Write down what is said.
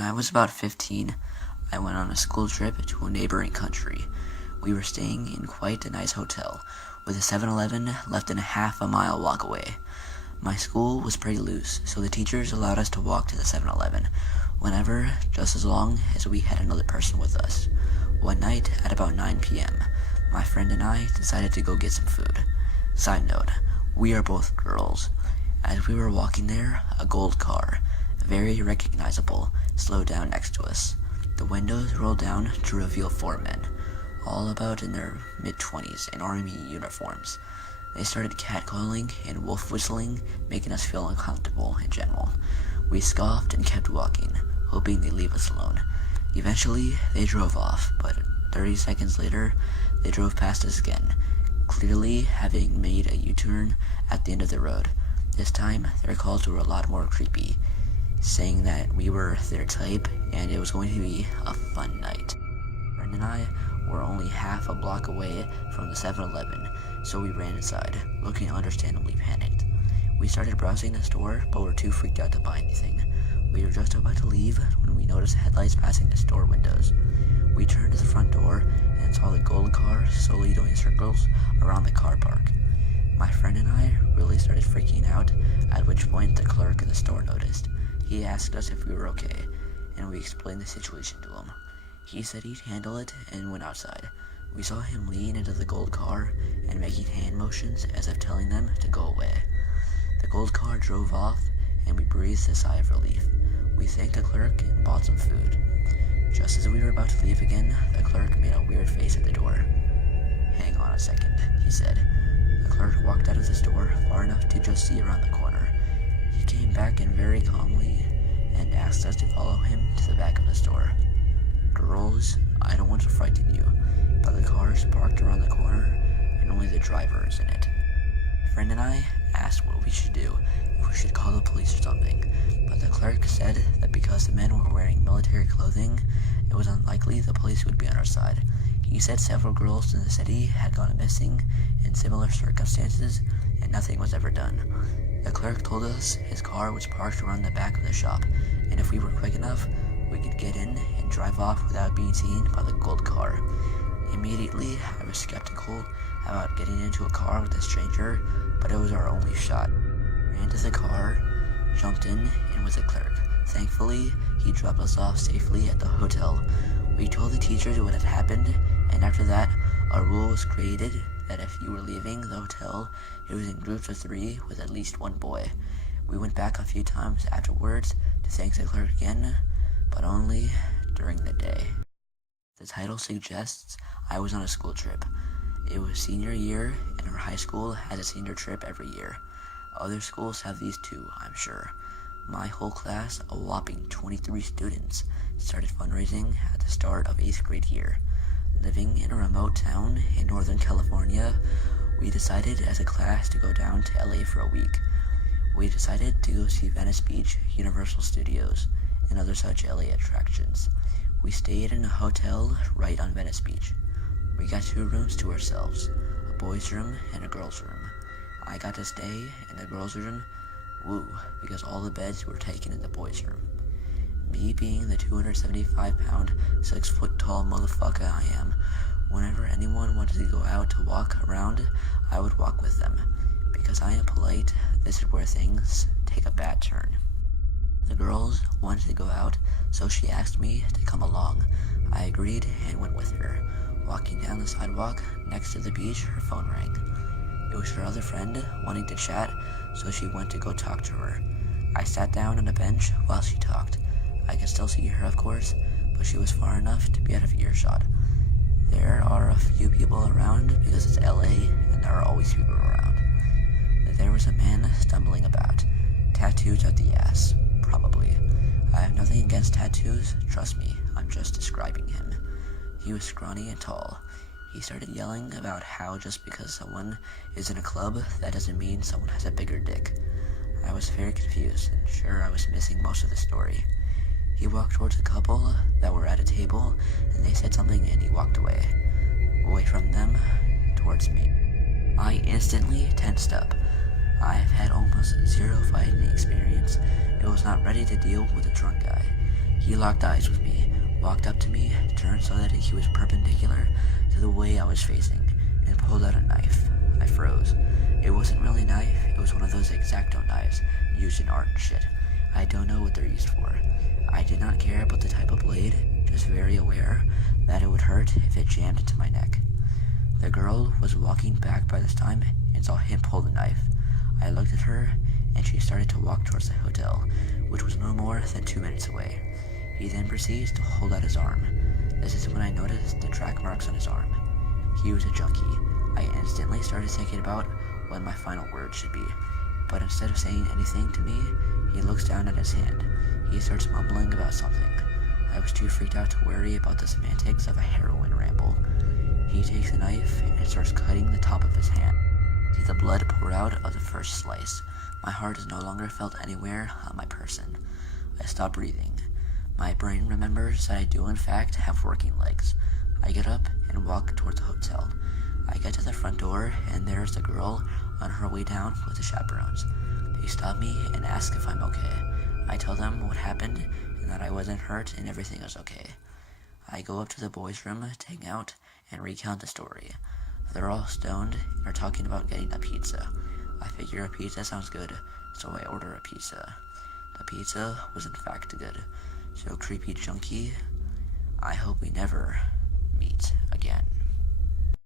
I was about 15, I went on a school trip to a neighboring country. We were staying in quite a nice hotel, with a 7-Eleven less than a half a mile walk away. My school was pretty loose, so the teachers allowed us to walk to the 7-Eleven whenever, just as long as we had another person with us. One night, at about 9 p.m., my friend and I decided to go get some food. Side note, we are both girls. As we were walking there, a gold car, very recognizable, slowed down next to us. The windows rolled down to reveal 4 men, all about in their mid-20s in army uniforms. They started catcalling and wolf whistling, making us feel uncomfortable in general. We scoffed and kept walking, hoping they'd leave us alone. Eventually, they drove off, but 30 seconds later, they drove past us again, clearly having made a U-turn at the end of the road. This time, their calls were a lot more creepy, saying that we were their type and it was going to be a fun night. Friend and I were only half a block away from the 7-Eleven, so we ran inside, looking understandably panicked. We started browsing the store, but were too freaked out to buy anything. We were just about to leave when we noticed headlights passing the store windows. We turned to the front door and saw the gold car slowly doing circles around the car park. My friend and I really started freaking out, at which point the clerk in the store noticed. He asked us if we were okay, and we explained the situation to him. He said he'd handle it and went outside. We saw him lean into the gold car and making hand motions as if telling them to go away. The gold car drove off, and we breathed a sigh of relief. We thanked the clerk and bought some food. Just as we were about to leave again, the clerk made a weird face at the door. "Hang on a second," he said. The clerk walked out of the store far enough to just see around the corner. He came back in very calmly and asked us to follow him to the back of the store. "Girls, I don't want to frighten you, but the car is parked around the corner and only the driver is in it." My friend and I asked what we should do, if we should call the police or something, but the clerk said that because the men were wearing military clothing, it was unlikely the police would be on our side. He said several girls in the city had gone missing in similar circumstances, and nothing was ever done. The clerk told us his car was parked around the back of the shop, and if we were quick enough, we could get in and drive off without being seen by the gold car. Immediately, I was skeptical about getting into a car with a stranger, but it was our only shot. We ran to the car, jumped in, and was a clerk. Thankfully, he dropped us off safely at the hotel. We told the teachers what had happened, and after that, a rule was created that if you were leaving the hotel, it was in groups of 3 with at least 1 boy. We went back a few times afterwards to thank the clerk again, but only during the day. The title suggests I was on a school trip. It was senior year, and our high school has a senior trip every year. Other schools have these too, I'm sure. My whole class, a whopping 23 students, started fundraising at the start of 8th grade year. Living in a remote town in Northern California, we decided as a class to go down to LA for a week. We decided to go see Venice Beach, Universal Studios, and other such LA attractions. We stayed in a hotel right on Venice Beach. We got 2 rooms to ourselves, a boys' room and a girls' room. I got to stay in the girls' room, because all the beds were taken in the boys' room. Me being the 275-pound, 6-foot-tall motherfucker I am, whenever anyone wanted to go out to walk around, I would walk with them. Because I am polite, this is where things take a bad turn. The girls wanted to go out, so she asked me to come along. I agreed and went with her. Walking down the sidewalk next to the beach, her phone rang. It was her other friend wanting to chat, so she went to go talk to her. I sat down on a bench while she talked. I could still see her, of course, but she was far enough to be out of earshot. There are a few people around because it's LA and there are always people around. There was a man stumbling about, tattoos out the ass, probably. I have nothing against tattoos, trust me, I'm just describing him. He was scrawny and tall. He started yelling about how just because someone is in a club, that doesn't mean someone has a bigger dick. I was very confused and sure I was missing most of the story. He walked towards a couple that were at a table, and they said something and he walked away. Away from them, towards me. I instantly tensed up. I have had almost 0 fighting experience and was not ready to deal with a drunk guy. He locked eyes with me, walked up to me, turned so that he was perpendicular to the way I was facing, and pulled out a knife. I froze. It wasn't really a knife, it was one of those X-Acto knives used in art and shit. I don't know what they're used for. I did not care about the type of blade, just very aware that it would hurt if it jammed into my neck. The girl was walking back by this time and saw him pull the knife. I looked at her, and she started to walk towards the hotel, which was no more than 2 minutes away. He then proceeds to hold out his arm. This is when I noticed the track marks on his arm. He was a junkie. I instantly started thinking about what my final words should be, but instead of saying anything to me, he looks down at his hand. He starts mumbling about something. I was too freaked out to worry about the semantics of a heroin ramble. He takes a knife and starts cutting the top of his hand. I see the blood pour out of the first slice. My heart is no longer felt anywhere on my person. I stop breathing. My brain remembers that I do in fact have working legs. I get up and walk towards the hotel. I get to the front door and there's the girl on her way down with the chaperones. They stop me and ask if I'm okay. I tell them what happened and that I wasn't hurt and everything is okay. I go up to the boys' room to hang out and recount the story. They're all stoned and are talking about getting a pizza. I figure a pizza sounds good, so I order a pizza. The pizza was in fact good. So creepy junkie, I hope we never meet again.